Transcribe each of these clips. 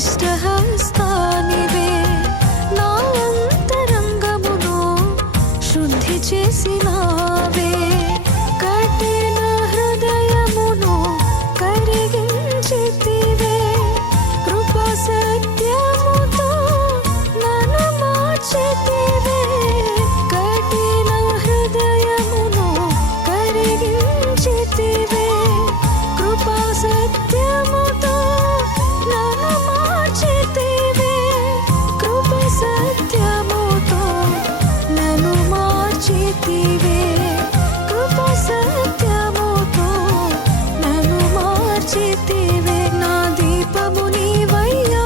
ఇష్టహస్తానివే నా అంతరంగమును శుద్ధి చేసినావే కఠిన హృదయమును కరిగించితివే కృపా సత్యముతో నన్ను మార్చితివే కఠిన హృదయమును కరిగించితివే కృపా సత్యముతో నన్ను మార్చితివే కృపా సత్యముతో నన్ను మార్చితివే కృపా సత్యముతో నన్ను మార్చితివే నా దీపము నీవయ్యా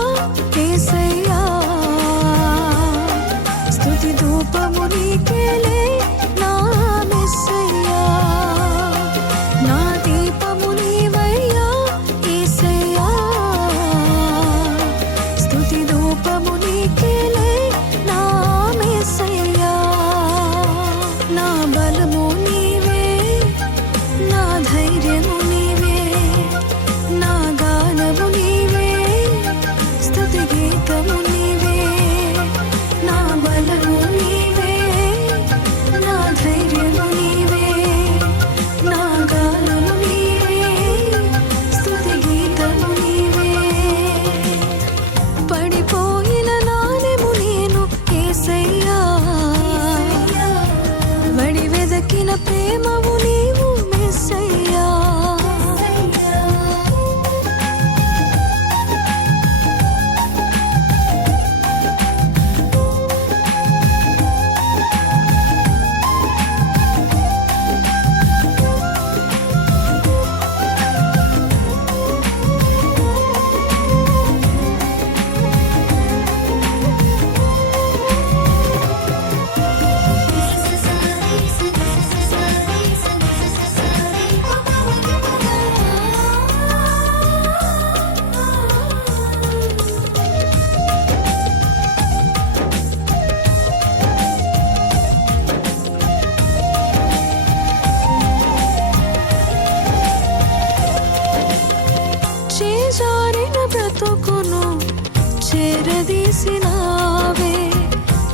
యేసయ్యా స్తుతి ధూపము నీకేలే నా మెస్సయ్యా నా దీపము నీవయ్యా యేసయ్యా స్తుతి ధూపము నీకేలే నా మెస్సయ్యా నా బలము నీవే నా ధైర్యము నీవే నా గానము నీవే స్తుతి గీతము నీవే నా బలము నీవే నా ధైర్యము నీవే నా గానము నీవే స్తుతి గీతము నీవే పడిపోయిన నానెము నేను యేసయ్యా వడి వెదకిన ప్రేమవు నీవు మెస్సయ్యా చేజారిన బ్రతుకును చేరదీసినావే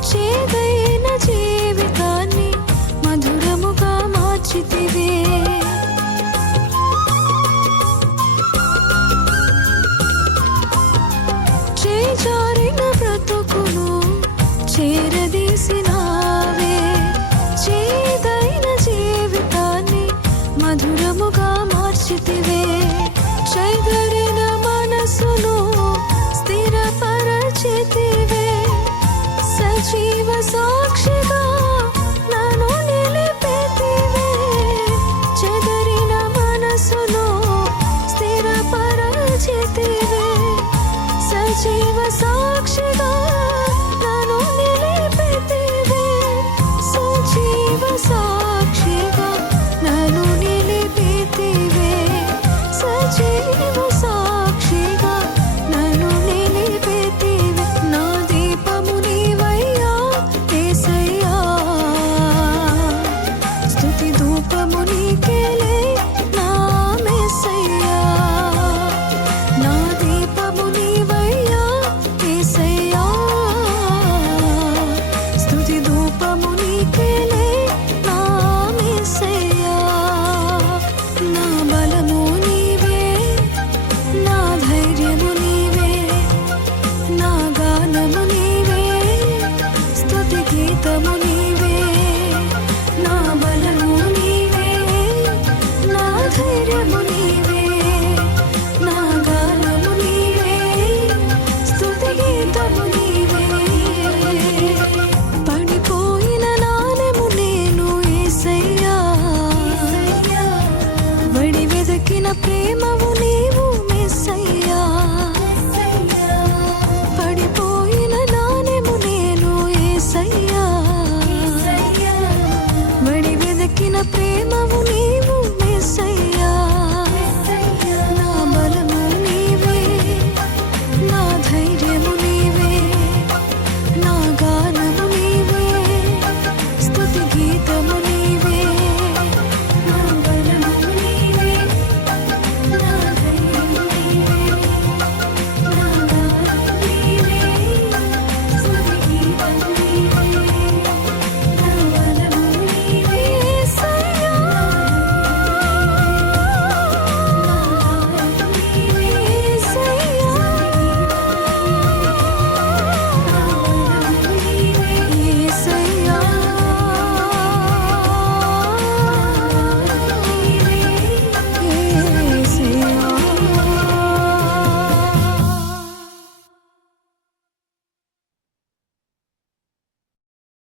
చేదైన జీవితాన్ని మధురముగా మార్చితివే చేజారిన బ్రతుకును చేరదీసినావే చేదైన జీవితాన్ని మధురముగా మార్చితివే చెదరిన మనసును స్థిరపరచితివే సజీవ సాక్షిగా నన్ను నిలిపితివే చెదరిన మనసును స్థిరపరచితివే సజీవ సాక్షిగా